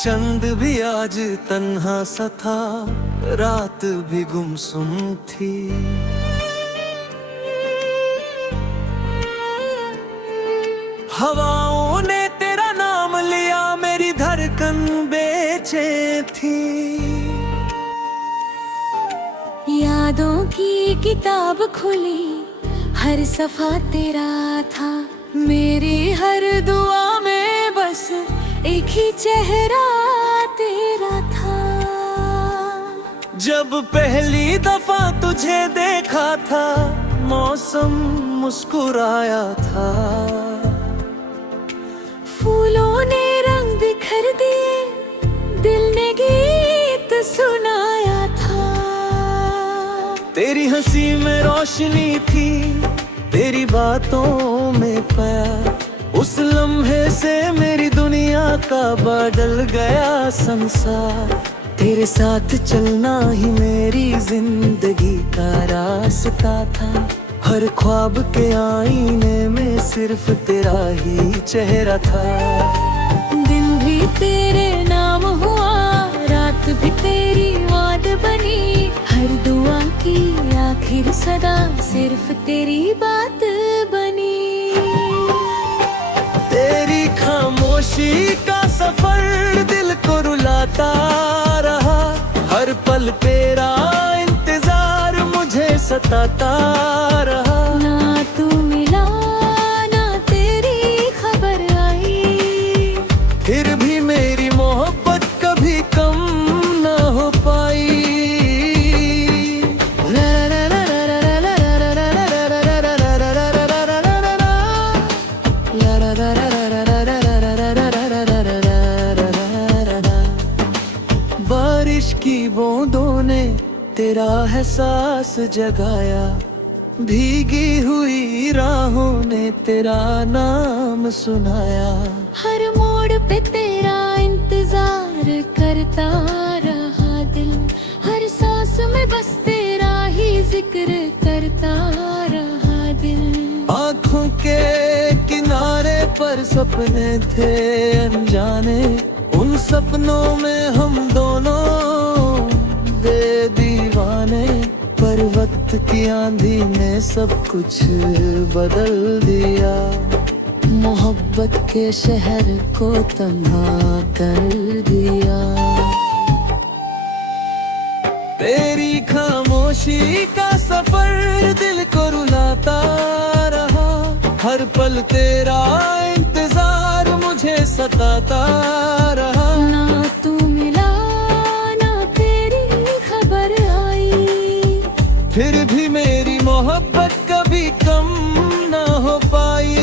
चंद भी आज तन्हा सा था, रात भी गुमसुम थी। हवाओं ने तेरा नाम लिया, मेरी धड़कन बेचैन थी। यादों की किताब खुली, हर सफा तेरा था। मेरी हर दुआ में बस एक ही चेहरा तेरा था। जब पहली दफा तुझे देखा था, मौसम मुस्कुराया था। फूलों ने रंग बिखर दिए, दिल ने गीत सुनाया था। तेरी हंसी में रोशनी थी, तेरी बातों में प्यार। उस लम्हे से मेरी दुनिया का बदल गया संसार। तेरे साथ चलना ही मेरी जिंदगी का रास्ता था। हर ख्वाब के आईने में सिर्फ तेरा ही चेहरा था। दिन भी तेरे नाम हुआ, रात भी तेरी याद बनी। हर दुआ की आखिर सदा सिर्फ तेरी बात बनी। तेरी खामोशी का सफर दिल को रुलाता रहा। हर पल तेरा इंतजार मुझे सताता रहा। ना तू मिला ना तेरी खबर आई, फिर भी मेरी मोहब्बत कभी कम ना हो पाई। बारिश की बूंदों ने तेरा एहसास जगाया। भीगी हुई राहों ने तेरा नाम सुनाया। हर मोड़ पे तेरा इंतजार करता रहा दिल। हर सांस में बस तेरा ही जिक्र करता रहा दिल। आँखों के किनारे पर सपने थे अनजाने। उन सपनों में हम दोनों दे दीवाने। पर वक्त की आंधी ने सब कुछ बदल दिया। मोहब्बत के शहर को तन्हा कर दिया। तेरी खामोशी का सफर दिल को रुलाता रहा। हर पल तेरा इंतजार मुझे सताता रहा। ना तू मिला ना तेरी खबर आई, फिर भी मेरी मोहब्बत कभी कम ना हो पाई।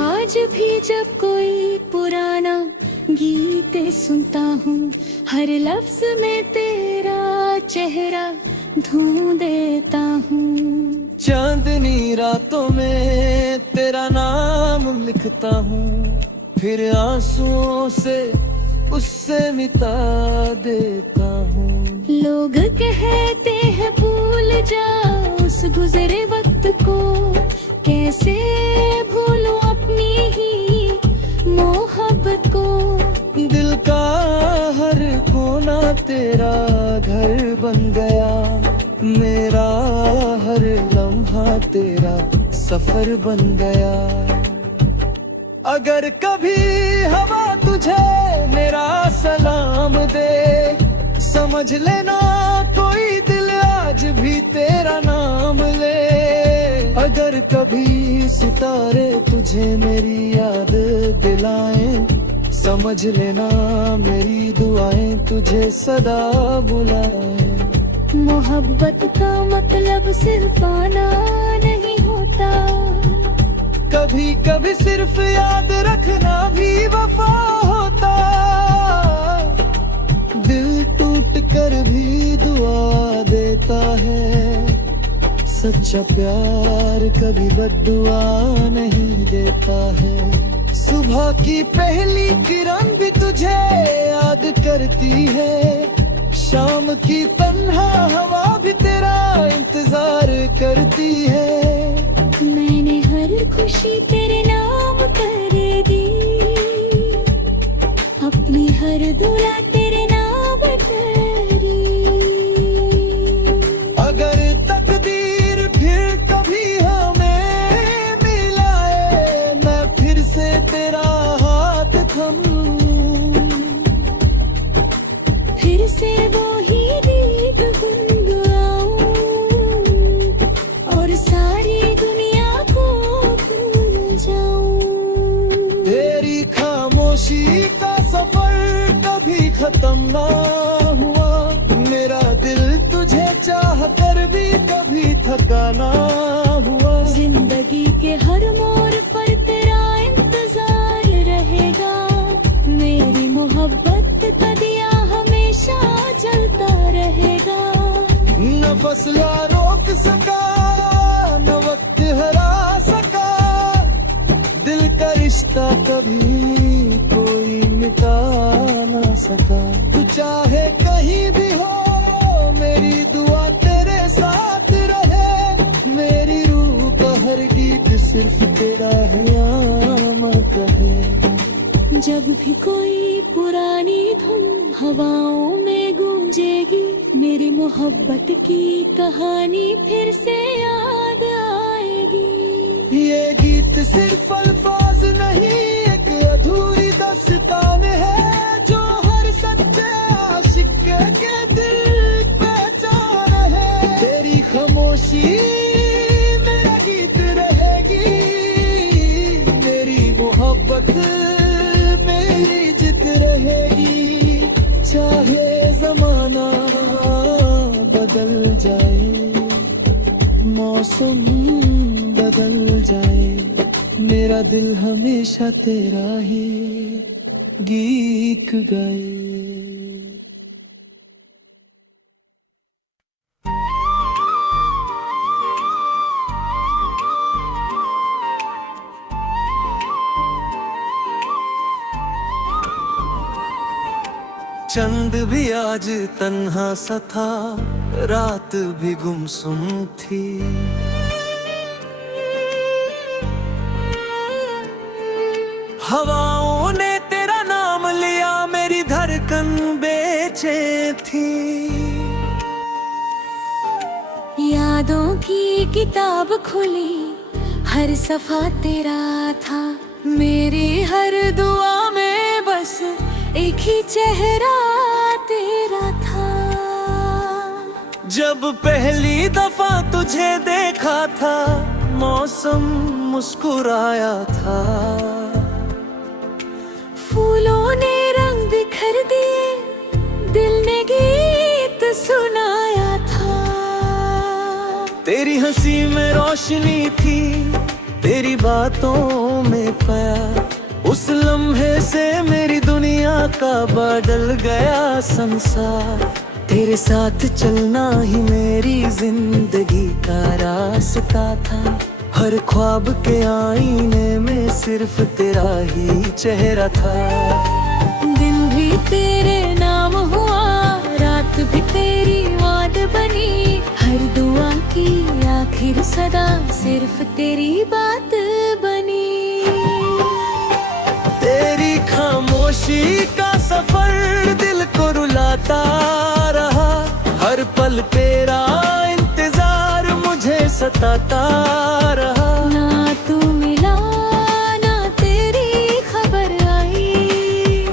आज भी जब कोई पुराना गीत सुनता हूँ, हर लफ्ज में तेरा चेहरा ढूंढ देता हूँ। चांदनी रातों में तेरा नाम लिखता हूँ। फिर आंसुओं से उससे मिटा देता हूँ। लोग कहते हैं भूल जाओ उस गुजरे वक्त को। कैसे भूलूं अपनी ही मोहब्बत को। दिल का हर कोना तेरा घर बन गया। मेरा हर लम्हा तेरा सफर बन गया। अगर कभी हवा तुझे मेरा सलाम दे, समझ लेना कोई दिल आज भी तेरा नाम ले। अगर कभी सितारे तुझे मेरी याद दिलाएं, समझ लेना मेरी दुआएं तुझे सदा बुलाएं। मोहब्बत का मतलब सिर्फ पाना नहीं होता। कभी कभी सिर्फ याद रखना भी वफा होता। दिल टूट कर भी दुआ देता है। सच्चा प्यार कभी बद्दुआ नहीं देता है। सुबह की पहली किरण भी तुझे याद करती है। शाम की तन्हा हवा भी तेरा इंतजार करती है। मैंने हर खुशी तेरे नाम कर दी, अपनी हर दुआ तेरे नाम करी। अगर तकदीर फिर कभी हमें मिलाए, मैं फिर से तेरा हाथ थमूं, फिर से वो ही गीत गुनगुनाऊं और सारी दुनिया को भूल जाऊं। तेरी खामोशी का सफर कभी खत्म ना हुआ, मेरा दिल तुझे चाह कर भी कभी थका ना हुआ। जिंदगी के हर मोड़ पर तेरा इंतजार रहेगा, मेरी मोहब्बत का दिया हमेशा जलता रहेगा। न फसला रोक सका, न वक्त हरा सका, दिल का रिश्ता कभी कोई मिटा ना सका। तू चाहे कहीं भी हो, मेरी दुआ तेरे साथ रहे, मेरी रूह का हर गीत सिर्फ तेरा है यामा कहे। जब भी कोई पुरानी धुन हवाओं में गूंजेगी, मेरी मोहब्बत की कहानी फिर से याद आएगी। ये गीत सिर्फ अल्फाज नहीं, एक अधूरी दास्तान है, जो हर सच्चे आशिक के दिल पहचान है। तेरी खामोशी मेरा गीत रहेगी, मेरी मोहब्बत मेरी जिद रहेगी। चाहे जमाना बदल जाए, मौसम बदल जाए, मेरा दिल हमेशा तेरा ही गीत गाए। चंद भी आज तन्हा सा था, रात भी गुमसुम थी। हवाओं ने तेरा नाम लिया, मेरी धड़कन बेचैन थी। यादों की किताब खुली, हर सफा तेरा था, मेरी हर दुआ में बस एक ही चेहरा तेरा था। जब पहली दफा तुझे देखा था, मौसम मुस्कुराया था। फूलों ने रंग बिखर दिए, दिल ने गीत सुनाया था। तेरी हंसी में रोशनी थी, तेरी बातों में प्यार, उस लम्हे से मेरी दुनिया का बदल गया संसार। तेरे साथ चलना ही मेरी जिंदगी का रास्ता था, हर ख्वाब के आईने में सिर्फ तेरा ही चेहरा था। दिन भी तेरे नाम हुआ, रात भी तेरी याद बनी, हर दुआ की आखिर सदा सिर्फ तेरी बात बनी। तेरी खामोशी का सफर दिल को रुलाता रहा, हर पल तेरा इंतजार मुझे सताता रहा। ना तू मिला ना तेरी खबर आई,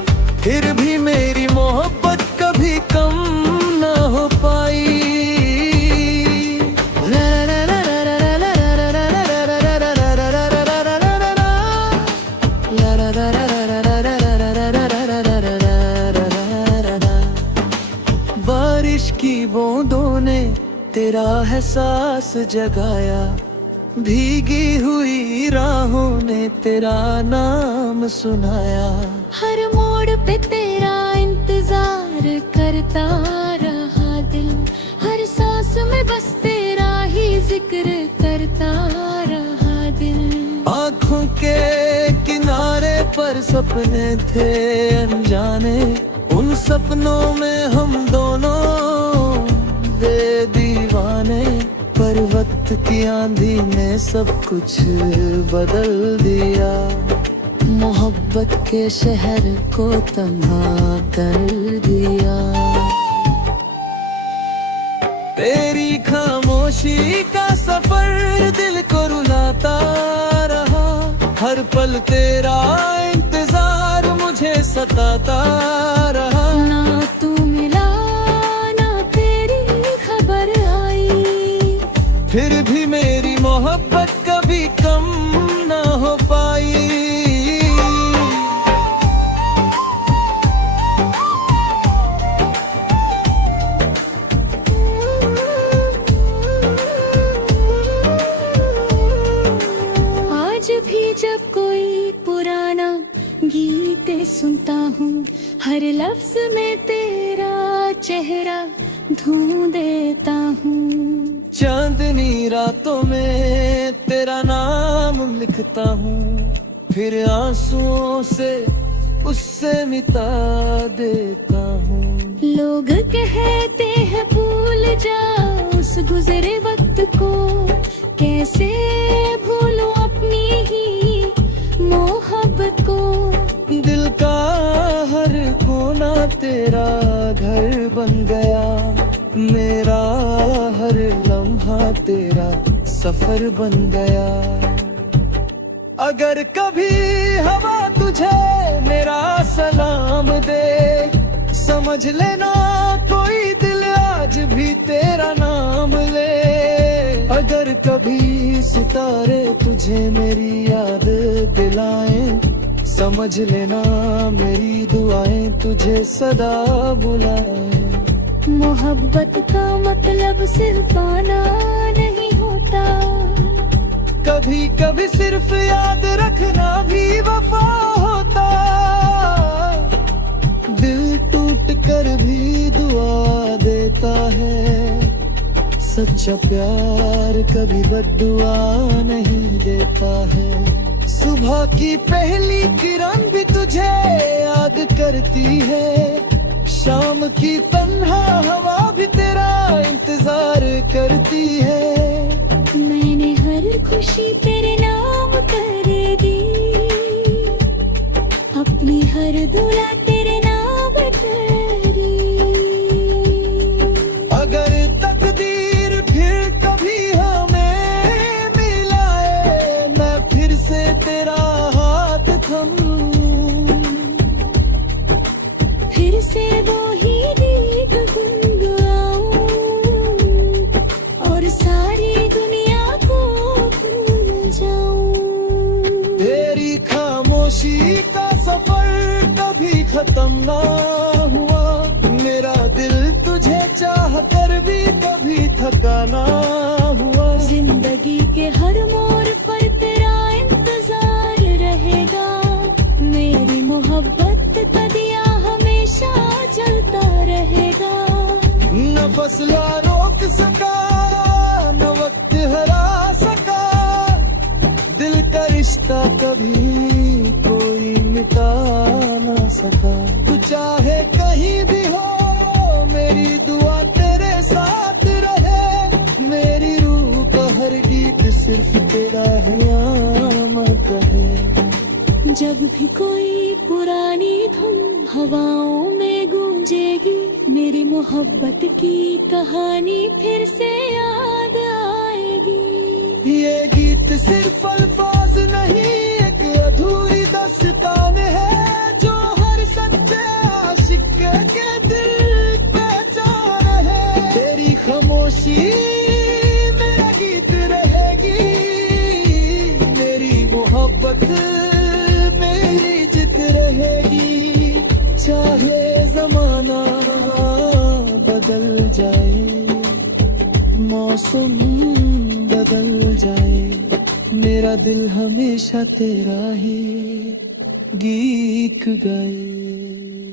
फिर भी मेरी मोहब्बत कभी कम ना हो पाई। बारिश की बूंदों ने तेरा एहसास जगाया, भीगी हुई राहों ने तेरा नाम सुनाया। हर मोड़ पे तेरा इंतजार करता रहा दिल, हर सांस में बस तेरा ही जिक्र करता रहा दिल। आँखों के किनारे पर सपने थे अनजाने, उन सपनों में हम दोनों दे दीवाने, पर वक्त की आंधी ने सब कुछ बदल दिया। मोहब्बत के शहर को तन्हा कर दिया। तेरी खामोशी का सफर दिल को रुलाता रहा, हर पल तेरा इंतजार मुझे सताता रहा। ना तू मिला ना तेरी खबर आई, फिर भी मेरी मोहब्बत कभी कम ना हो पाई। आज भी जब कोई पुराना गीत सुनता हूँ, हर लफ्ज में तेरा चेहरा ढूंढ देता हूँ। चांदनी रातों में तेरा नाम लिखता हूँ, फिर आंसुओं से उससे मिटा देता हूँ। लोग कहते हैं भूल जा उस गुजरे वक्त को, कैसे भूलूं अपनी ही मोहब्बत को। दिल का हर कोना तेरा घर बन गया, मेरा हर लम्हा तेरा सफर बन गया। अगर कभी हवा तुझे मेरा सलाम दे, समझ लेना कोई दिल आज भी तेरा नाम ले। अगर कभी सितारे तुझे मेरी याद दिलाएं, समझ लेना मेरी दुआएं तुझे सदा बुलाएं। मोहब्बत का मतलब सिर्फ पाना नहीं होता, कभी कभी सिर्फ याद रखना भी वफा होता। दिल टूट कर भी दुआ देता है, सच्चा प्यार कभी बद्दुआ नहीं देता है। सुबह की पहली किरण भी तुझे याद करती है, शाम की तन्हा हवा भी तेरा इंतजार करती है। मैंने हर खुशी तेरे नाम कर दी, अपनी हर दुआ तेरे नाम करी। अगर तकदीर फिर कभी हमें मिलाए, मैं फिर से तेरा हाथ थम लूं, फिर से वो ही गीत गुनगुनाऊं और सारी दुनिया को भूल जाऊं। तेरी खामोशी का सफर कभी खत्म ना हुआ, मेरा दिल तुझे चाह कर भी कभी थका ना हुआ। जिंदगी के हर मोड़ पर तेरा इंतजार रहेगा, मेरी मोहब्बत का दिया हमेशा जलता रहेगा। न फसला रोक सका न वक्त हरा सका, दिल का रिश्ता कभी कोई मिटा ना सका। तू चाहे कहीं भी हो मेरी दुआ तेरे साथ रहे, मेरी रूह का हर गीत सिर्फ तेरा है यामत है। जब भी कोई पुरानी धुन हवाओं में गूंजेगी, मेरी मोहब्बत की कहानी फिर से याद आएगी। ये गीत सिर्फ अल्फाज नहीं एक अधूरी दास्तान है, जो हर सच्चे आशिक के दिल पहचान है। तेरी खामोशी मेरा गीत रहेगी, मेरी मोहब्बत मेरी जिद रहेगी। चाहे जमाना बदल जाए, मौसम बदल जाए, मेरा दिल हमेशा तेरा ही गीत गाए।